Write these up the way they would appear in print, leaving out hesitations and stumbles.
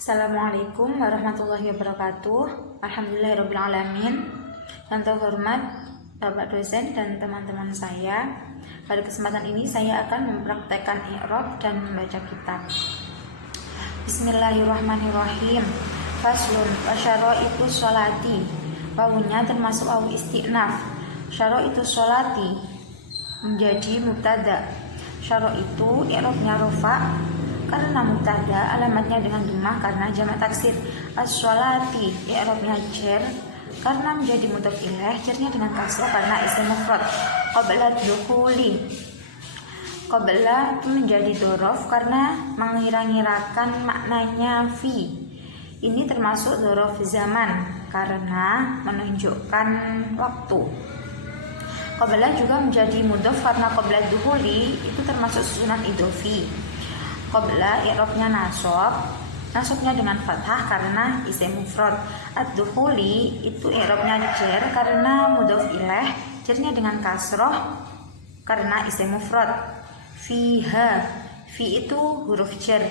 Assalamualaikum warahmatullahi wabarakatuh. Alhamdulillahirrabbilalamin. Yang terhormat Bapak dosen dan teman-teman saya, pada kesempatan ini saya akan mempraktekkan i'rab dan membaca kitab. Bismillahirrahmanirrahim. Faslun wa syara'itu sholati. Wawunya termasuk wawu isti'naf. Syara'itu sholati menjadi mubtada. Syara'itu i'rabnya rafa karena mubtada, alamatnya dengan dhammah karena jamak taksir. As-sholati i'rabnya jar karena menjadi mudhof ilaih, jarnya dengan kasrah karena isim mufrad. Qabla dukhuli, qabla menjadi dzaraf karena mengira-ngirakan maknanya fi. Ini termasuk dzaraf zaman karena menunjukkan waktu. Qabla juga menjadi mudhof karena qabla dukhuli itu termasuk susunan idhofi. Qabla i'rabnya nasabnya dengan fathah karena isim mufrad. Ad-dukhuli itu i'rabnya jar karena mudhof ilaih, jarnya dengan kasrah karena isim mufrad. Fiha, fi itu huruf jar,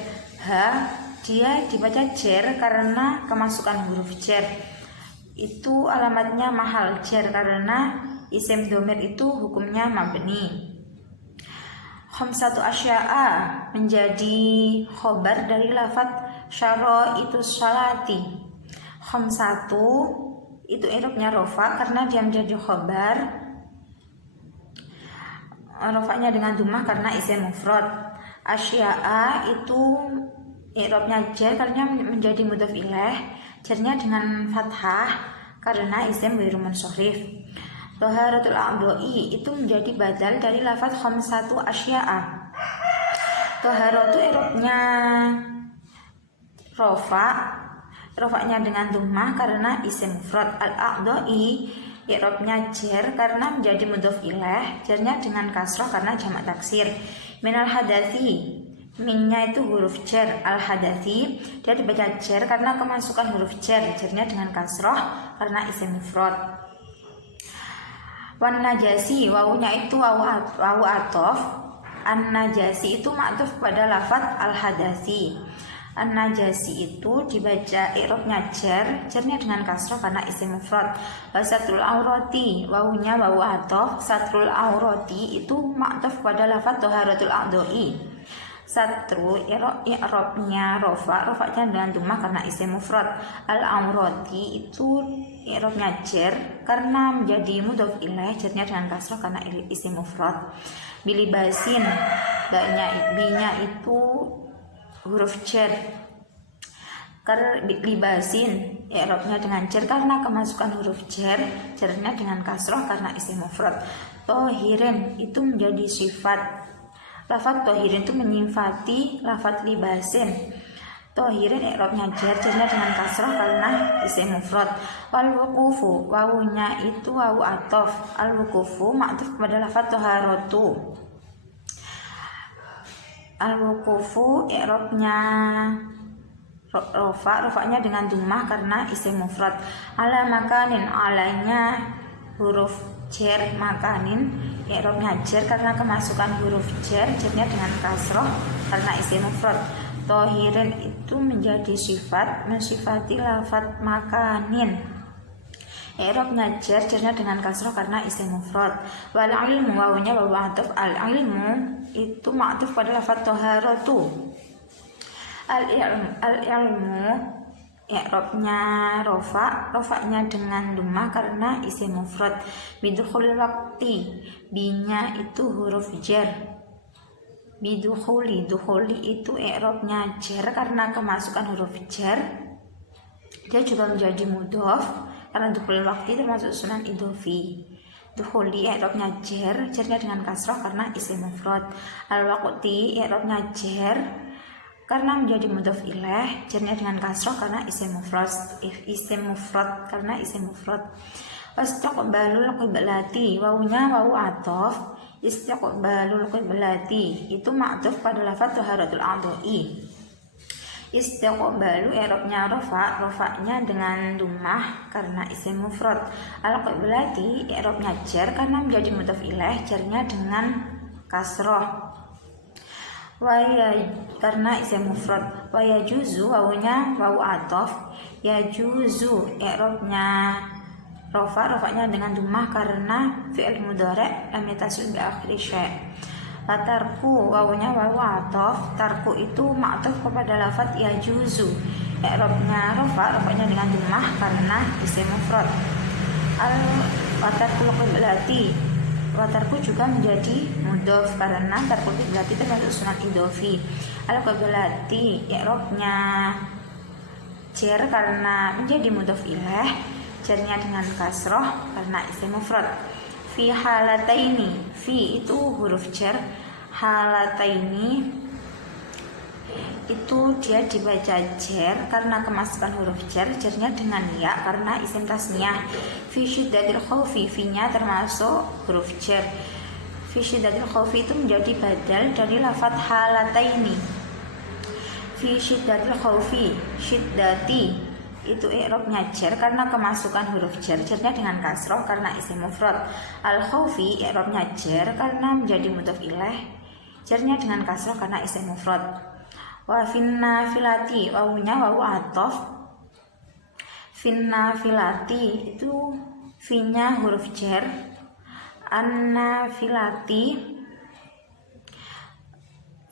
ha dia dibaca jar karena kemasukan huruf jar. Itu alamatnya mahal jar karena isim dhamir itu hukumnya mabni. Khamsatu asya'a menjadi khobar dari lafadz syara'itu sholati. Khamsatu itu i'rabnya rafa karena dia menjadi khobar, rafanya dengan dhammah karena isim mufrad. Asya'a itu i'rabnya jar karena menjadi mudhof ilaih, jarnya dengan fathah karena isim ghairu munsharif. Taharatul a'dha'i itu menjadi badal dari lafadz khamsatu asya'a. Taharatu i'rabnya rafa'nya dengan dhammah karena isim mufrad. Al-a'dha'i i'rabnya jar karena menjadi mudhof ilaih, jarnya dengan kasrah karena jamak taksir. Minal hadatsi, minnya itu huruf jar. Al-hadatsi dia dibaca jar karena kemasukan huruf jar, jarnya dengan kasrah karena isim mufrad. Wan najasi, wawunya itu wawu atof. An najasi itu ma'tuf pada lafadz al hadasi. An najasi itu dibaca i'rabnya jar, jarnya dengan kasrah karena isim mufrad. Satrul aurati, wawunya wawu atof. Satrul aurati itu ma'tuf pada lafadz taharatul a'dha'i. Satru i'rabnya rafa'nya dengan dhammah karena isim mufrad. Al-aurati itu i'rabnya jar karena menjadi mudhof ilaih, jarnya dengan kasrah karena isim mufrad. Bilibasin, binya itu huruf jar. Libasin i'rabnya dengan jar karena kemasukan huruf jar, jarnya dengan kasrah karena isim mufrad. Tohirin itu menjadi sifat. Lafadz tohirin itu menyifati lafadz libasin. Tohirin i'rabnya jar, jarnya dengan kasrah karena isim mufrad. Wal wuqufu, wawunya itu wawu atof. Al wuqufu ma'tuf pada lafadz taharatu. Al wuqufu i'rabnya rafa'nya dengan dhammah karena isim mufrad. Ala makanin, alanya huruf jar, makanin i'rabnya jar karena kemasukan huruf jar, jarnya dengan kasrah karena isim mufrad. Tohirin itu menjadi sifat, mensifati lafadz makanin. I'rabnya jar, jarnya dengan kasrah karena isim mufrad. Wal ilmu, wawunya wawu ataf. Al ilmu itu ma'tuf pada lafadz taharatu. Al ilmu i'rabnya rafa'nya dengan dhammah karena isim mufrad. Bidukhul waqti, binya itu huruf jar. Bidukhuli itu i'rabnya jar karena kemasukan huruf jar, dia juga menjadi mudhof karena dukhul waqti termasuk sunan idhofi. Dukhuli i'rabnya jar, jarnya dengan kasrah karena isim mufrad. Al waqti i'rabnya jar karena menjadi mudhof ilaih, jarnya dengan kasrah karena isim mufrad karena isim mufrad. Istiqbalul qiblati, wawunya wawu atof. Istiqbalul qiblati itu ma'tuf pada lafadz taharatul a'dha'i. Istiqbalu i'rabnya rafa'nya dengan dhammah karena isim mufrad. Al qiblati i'rabnya jar karena menjadi mudhof ilaih, jarnya dengan kasrah. karena isim mufrad. Wa yajuzu wawunya wawu atof. Yajuzu i'rabnya rofa'nya dengan dhammah karena fi'il mudhari' lam yattasil bi akhiri syai'. Tarku wawunya wawu atof. Tarku itu ma'tuf kepada lafaz yajuzu. I'rabnya rofa'nya dengan dhammah karena isim mufrad. Watarku qiblati. Watarku juga menjadi mudhof karena tarku qiblati termasuk sunat idhofi. Al-qiblati i'rabnya jar karena menjadi mudhof ilaih. Jarnya dengan kasroh karena isim mufrad. Fi halataini, fi itu huruf jar, halataini itu dia dibaca jar karena kemasukan huruf jar, jarnya dengan ya karena isim tasniyah. Fi syiddatil khaufi, fi-nya termasuk huruf jar. Fi syiddatil khaufi itu menjadi badal dari lafaz halataini. Fi syiddatil khaufi, syiddati itu i'rabnya jar karena kemasukan huruf jar, jarnya dengan kasroh karena isim mufrad. Al-khaufi i'rabnya jar karena menjadi mudhof ilaih, jarnya dengan kasroh karena isim mufrad. Wa finnafilati wawunya wawu atof. Finnafilati itu fi-nya huruf jar. An-nafilati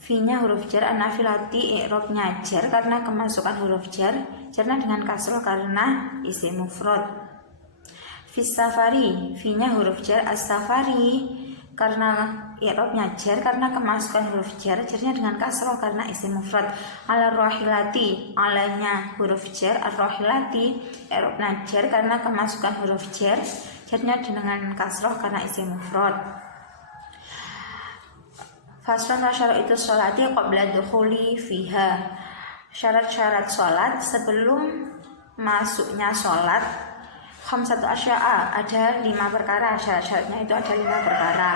fi-nya huruf jar. An-nafilati i'rabnya jar karena kemasukan huruf jar, jarnya dengan kasroh karena isim mufrad. Fis safari, fi-nya huruf jar. As-safari karena i'rabnya jar karena kemasukan huruf jar, jarnya dengan kasroh karena isim mufrad. Al-rahilati, alanya huruf jar. Ar-rahilati i'rabnya jar karena kemasukan huruf jar, jarnya dengan kasroh karena isim mufrad. Faslun wa syaraitu sholati qabla dukhuli fiha. Syarat-syarat sholat sebelum masuknya sholat. Khamsatu asya'a, ada 5 perkara. Syarat-syaratnya itu ada 5 perkara.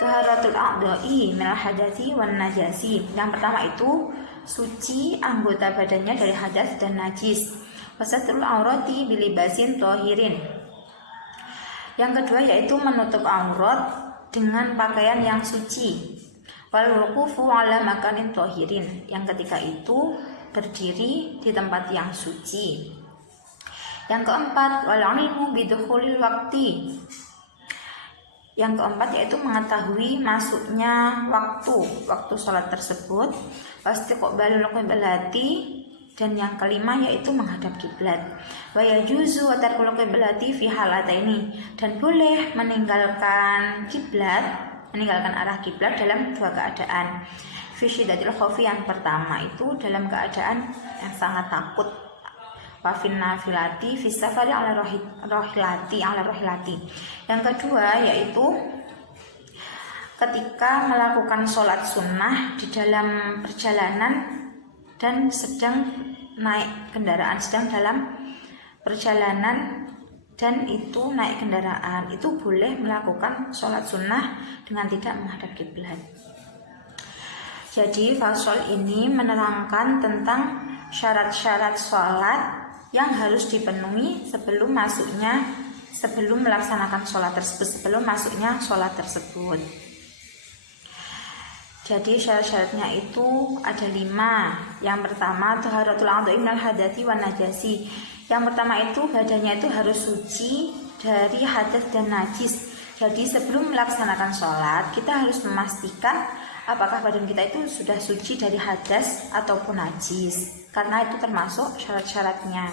Taharatul a'dha'i minal hadathi wan najasi. Yang pertama itu suci anggota badannya dari hadas dan najis. Wasatrul aurati bilibasin tohirin. Yang kedua yaitu menutup aurat dengan pakaian yang suci. Wal wuqufu ala makanin tohirin. Yang ketiga itu berdiri di tempat yang suci. Yang keempat wal ilmu bidukhulil waqti. Yang keempat yaitu mengetahui masuknya waktu sholat tersebut. Wastiqbalul qiblati. Dan yang kelima yaitu menghadap kiblat. Wa yajuzu wa tarkul qiblati fi halataini. Dan boleh meninggalkan arah kiblat dalam 2 keadaan. Fi syiddatil khaufi, yang pertama itu dalam keadaan yang sangat takut. Wa finnafilati fi safari ala rohilati. Yang kedua yaitu ketika melakukan sholat sunnah di dalam perjalanan dan sedang naik kendaraan, sedang dalam perjalanan dan itu naik kendaraan, itu boleh melakukan sholat sunnah dengan tidak menghadap kiblat. Jadi fasal ini menerangkan tentang syarat-syarat sholat yang harus dipenuhi sebelum melaksanakan sholat tersebut, sebelum masuknya sholat tersebut. Jadi syarat-syaratnya itu ada 5. Yang pertama taharatul a'dha'i minal hadathi wan najasi. Yang pertama itu badannya itu harus suci dari hadas dan najis. Jadi sebelum melaksanakan sholat kita harus memastikan apakah badan kita itu sudah suci dari hadas ataupun najis, karena itu termasuk syarat-syaratnya.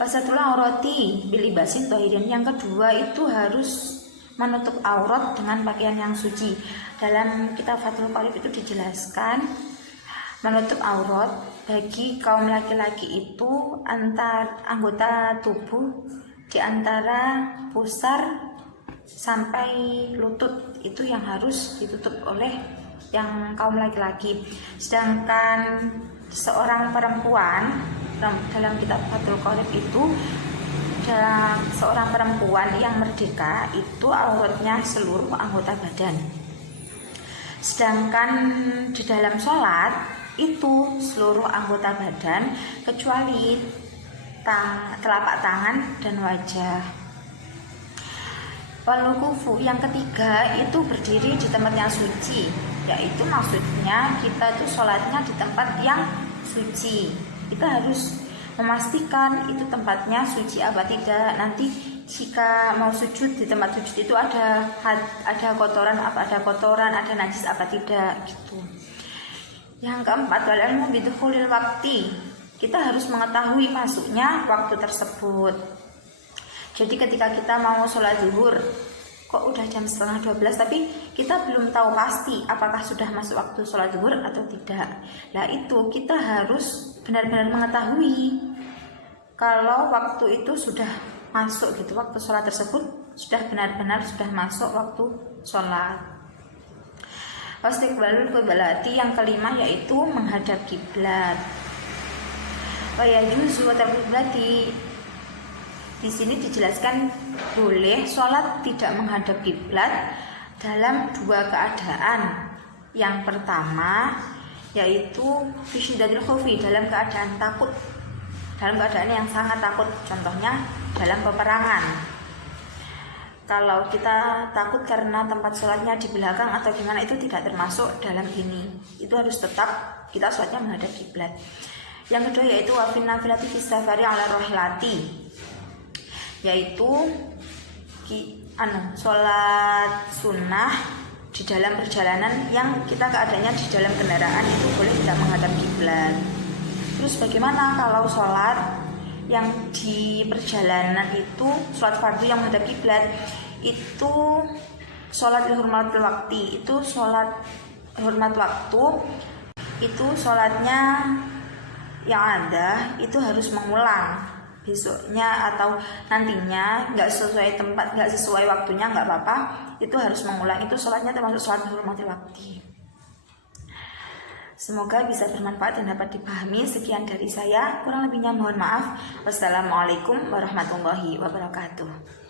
Wasatul aurati bilibasin tohirin. Yang kedua itu harus menutup aurat dengan pakaian yang suci. Dalam kitab Fathul Qorib itu dijelaskan menutup aurat bagi kaum laki-laki itu anggota tubuh di antara pusar sampai lutut itu yang harus ditutup oleh yang kaum laki-laki. Sedangkan seorang perempuan dalam kitab Fathul Qorib itu seorang perempuan yang merdeka itu auratnya seluruh anggota badan. Sedangkan di dalam sholat itu seluruh anggota badan kecuali telapak tangan dan wajah. Wal wuqufu, yang ketiga itu berdiri di tempat yang suci. yaitu maksudnya kita tuh sholatnya di tempat yang suci. Kita harus memastikan itu tempatnya suci apa tidak. Nanti jika mau sujud di tempat sujud itu ada kotoran apa, ada najis apa tidak gitu. Yang keempat, wal ilmu bidukhulil waqti. Kita harus mengetahui masuknya waktu tersebut. Jadi ketika kita mau sholat zuhur, kok udah jam 11:30 tapi kita belum tahu pasti apakah sudah masuk waktu sholat zuhur atau tidak. Nah itu kita harus benar-benar mengetahui kalau waktu itu sudah masuk gitu, waktu sholat tersebut sudah benar-benar sudah masuk waktu sholat. Wastiqbalul qiblati, yang kelima yaitu menghadap kiblat. Wa yajuzu wa qiblati. Di sini dijelaskan boleh sholat tidak menghadap kiblat dalam dua keadaan. Yang pertama yaitu fisyiddatil khaufi, dalam keadaan takut, dalam keadaan yang sangat takut. Contohnya dalam peperangan. Kalau kita takut karena tempat sholatnya di belakang atau gimana, itu tidak termasuk dalam ini. Itu harus tetap kita sholatnya menghadap kiblat. Yang kedua yaitu wafin nafilati fis safari ala rohilati, yaitu sholat sunnah di dalam perjalanan yang kita keadaannya di dalam kendaraan, itu boleh tidak menghadap kiblat. Terus bagaimana kalau sholat yang di perjalanan itu sholat fardu yang menghadap kiblat? Itu sholat hurmatul waktu, itu sholat hormat waktu, itu sholatnya yang ada itu harus mengulang besoknya atau nantinya, nggak sesuai tempat, nggak sesuai waktunya nggak apa-apa, itu harus mengulang. Itu sholatnya termasuk sholat hurmatul waktu. Semoga bisa bermanfaat dan dapat dipahami. Sekian dari saya, kurang lebihnya mohon maaf. Wassalamualaikum warahmatullahi wabarakatuh.